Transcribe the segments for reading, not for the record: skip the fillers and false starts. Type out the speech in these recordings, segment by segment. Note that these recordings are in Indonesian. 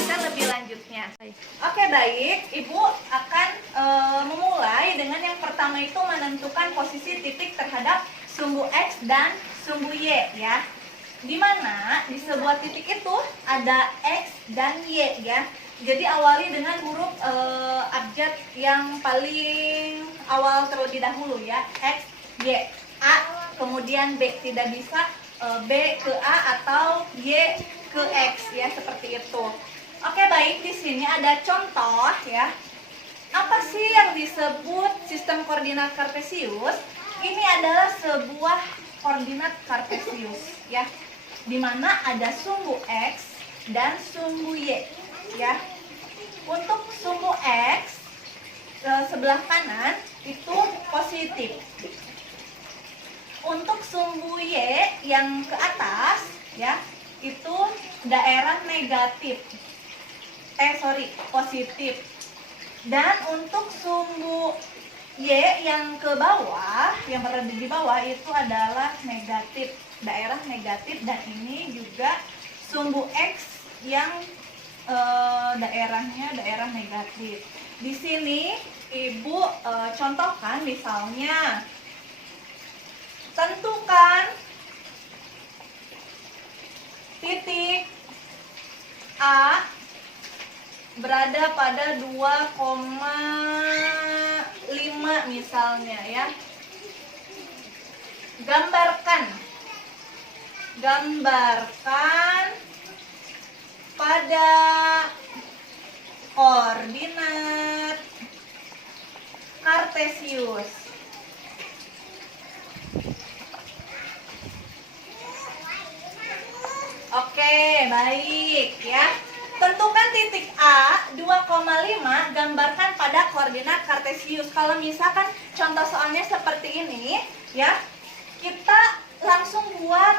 menjelaskan lebih lanjutnya. Oke, baik. Ibu akan memulai dengan yang pertama itu menentukan posisi titik terhadap sumbu X dan sumbu Y ya. Di mana di sebuah titik itu ada X dan Y ya. Jadi awali dengan huruf abjad yang paling awal terlebih dahulu ya. X, Y, A, kemudian B. Tidak bisa B ke A atau Y ke X ya, seperti itu. Oke, baik, di sini ada contoh ya. Apa sih yang disebut sistem koordinat kartesius? Ini adalah sebuah koordinat kartesius ya, di mana ada sumbu X dan sumbu Y ya. Untuk sumbu X sebelah kanan itu positif. Untuk sumbu Y yang ke atas ya, itu daerah negatif. Positif. Dan untuk sumbu Y yang ke bawah, yang berada di bawah itu adalah negatif, daerah negatif, dan ini juga sumbu X yang daerahnya daerah negatif. Di sini Ibu contohkan misalnya, tentukan titik A berada pada 2,5 misalnya ya. Gambarkan pada koordinat kartesius. Oke, baik ya. Tentukan titik A 2,5, gambarkan pada koordinat kartesius. Kalau misalkan contoh soalnya seperti ini ya, kita langsung buat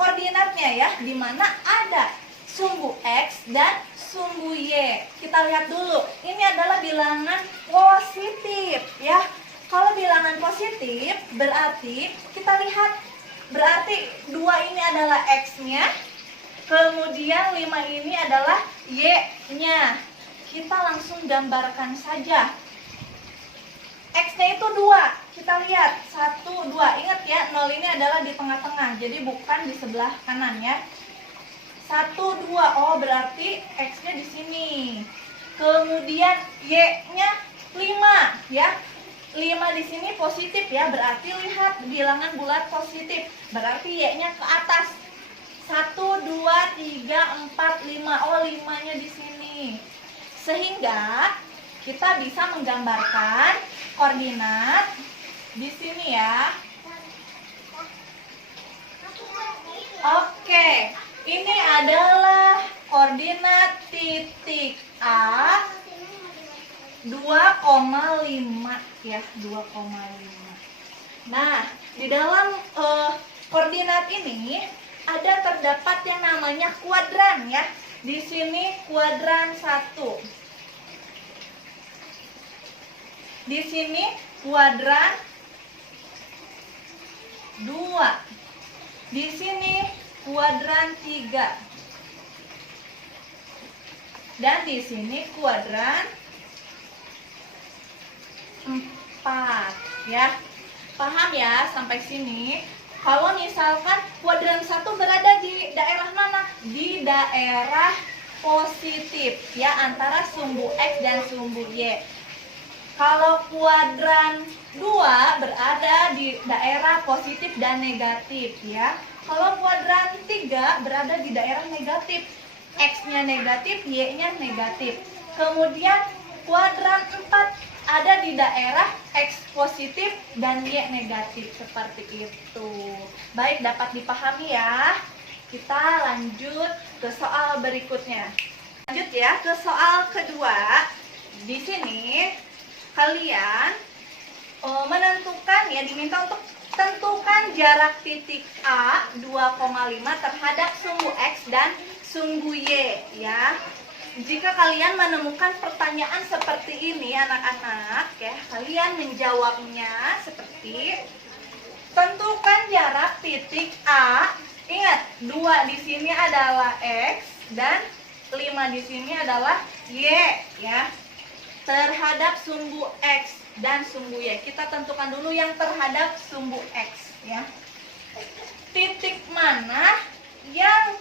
koordinatnya ya, di mana ada sumbu X dan sumbu Y. Kita lihat dulu, ini adalah bilangan positif ya. Kalau bilangan positif berarti kita lihat, berarti 2 ini adalah X-nya, kemudian 5 ini adalah Y-nya. Kita langsung gambarkan saja. X-nya itu 2. Kita lihat 1, 2. Ingat ya, 0 ini adalah di tengah-tengah, jadi bukan di sebelah kanan ya. 1, 2. Oh, berarti X-nya di sini. Kemudian Y-nya 5 ya. 5 di sini positif ya, berarti lihat bilangan bulat positif. Berarti Y-nya ke atas. 1, 2, 3, 4, 5. Oh, 5-nya di sini. Sehingga kita bisa menggambarkan koordinat di sini ya. Oke, ini adalah koordinat titik A 2,5 ya, 2,5. Nah, di dalam koordinat ini ada terdapat yang namanya kuadran ya. Di sini kuadran 1. Di sini kuadran 2. Di sini kuadran 3. Dan di sini kuadran 4 ya. Paham ya sampai sini? Kalau misalkan kuadran 1 berada di daerah mana? Di daerah positif ya, antara sumbu X dan sumbu Y. Kalau kuadran 2 berada di daerah positif dan negatif ya. Kalau kuadran 3 berada di daerah negatif. X-nya negatif, Y-nya negatif. Kemudian kuadran 4 ada di daerah X positif dan Y negatif, seperti itu. Baik, dapat dipahami ya. Kita lanjut ke soal berikutnya. Lanjut ya ke soal kedua. Di sini kalian menentukan ya, diminta untuk tentukan jarak titik A 2,5 terhadap sumbu X dan sumbu Y ya. Jika kalian menemukan pertanyaan seperti ini anak-anak ya, kalian menjawabnya seperti tentukan jarak titik A. Ingat, 2 di sini adalah X dan 5 di sini adalah Y ya. Terhadap sumbu X dan sumbu Y. Kita tentukan dulu yang terhadap sumbu X ya. Titik mana yang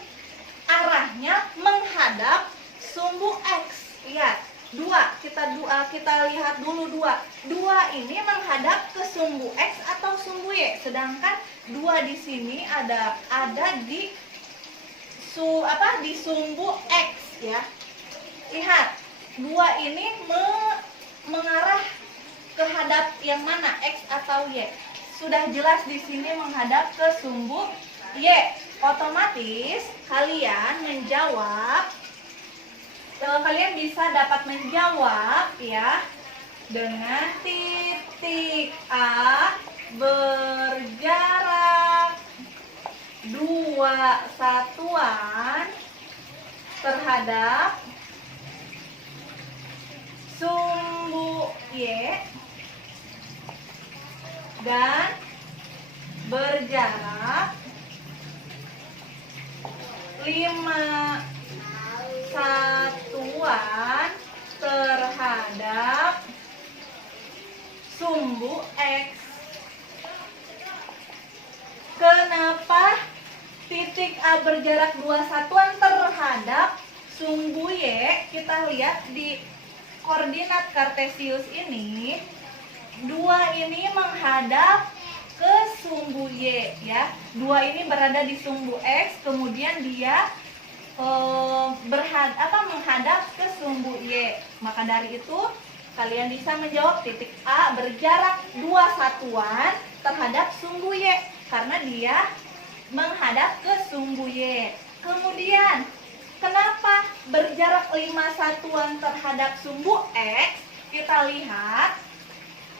arahnya menghadap sumbu X? Lihat, 2. Kita lihat dulu 2. 2 ini menghadap ke sumbu X atau sumbu Y. Sedangkan 2 di sini ada di di sumbu X ya. Lihat, 2 ini mengarah ke hadap yang mana, X atau Y? Sudah jelas di sini menghadap ke sumbu Y. Otomatis kalian menjawab, kalian bisa dapat menjawab ya dengan titik A berjarak 2 satuan terhadap sumbu Y dan berjarak 5 satuan terhadap sumbu X. Kenapa titik A berjarak 2 satuan terhadap sumbu Y? Kita lihat di koordinat kartesius ini, 2 ini menghadap ke sumbu Y ya. 2 ini berada di sumbu X, kemudian dia menghadap ke sumbu Y. Maka dari itu kalian bisa menjawab titik A berjarak 2 satuan terhadap sumbu Y karena dia menghadap ke sumbu Y. Kemudian kenapa berjarak 5 satuan terhadap sumbu X? Kita lihat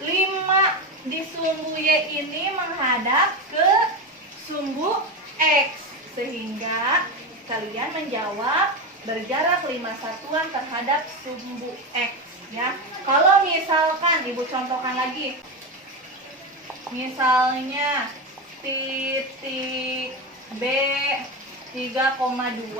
5 di sumbu Y ini menghadap ke sumbu X, sehingga kalian menjawab berjarak 5 satuan terhadap sumbu X ya. Kalau misalkan Ibu contohkan lagi, misalnya titik B 3,2.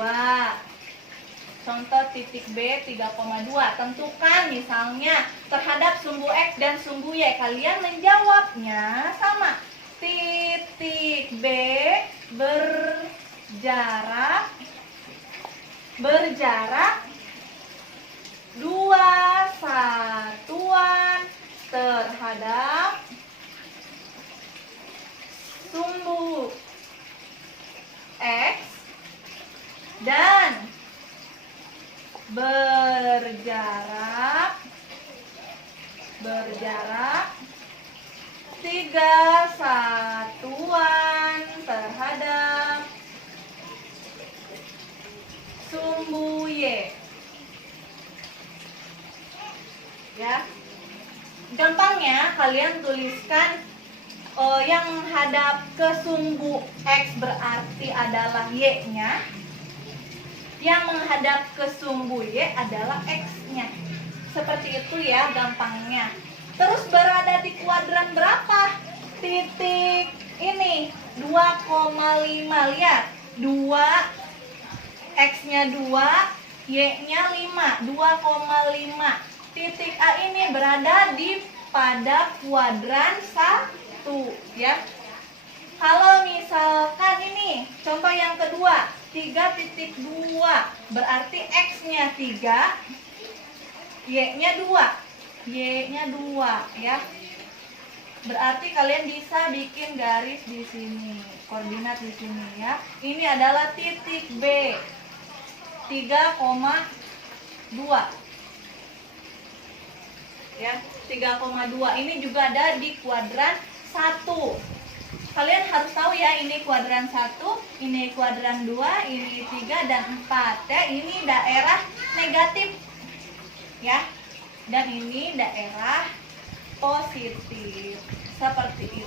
Contoh titik B 3,2. Tentukan misalnya terhadap sumbu X dan sumbu Y. Kalian menjawabnya sama. Titik B berjarak 2 satuan terhadap sumbu X dan berjarak 3 satuan terhadap sumbu Y ya. Gampangnya kalian tuliskan yang hadap ke sumbu X berarti adalah Y-nya, yang menghadap ke sumbu Y adalah X-nya. Seperti itu ya gampangnya. Terus berada di kuadran berapa? Titik ini 2,5. Lihat, 2, X-nya 2, Y-nya 5, 2,5. Titik A ini berada pada kuadran 1 ya. Kalau misalkan ini contoh yang kedua 3,2, berarti X-nya 3, Y-nya 2 ya. Berarti kalian bisa bikin garis di sini, koordinat di sini ya. Ini adalah titik B 3,2 ya. 3,2 ini juga ada di kuadran 1. Kalian harus tahu ya, ini kuadran 1, ini kuadran 2, ini 3 dan 4 ya. Ini daerah negatif ya, dan ini daerah positif seperti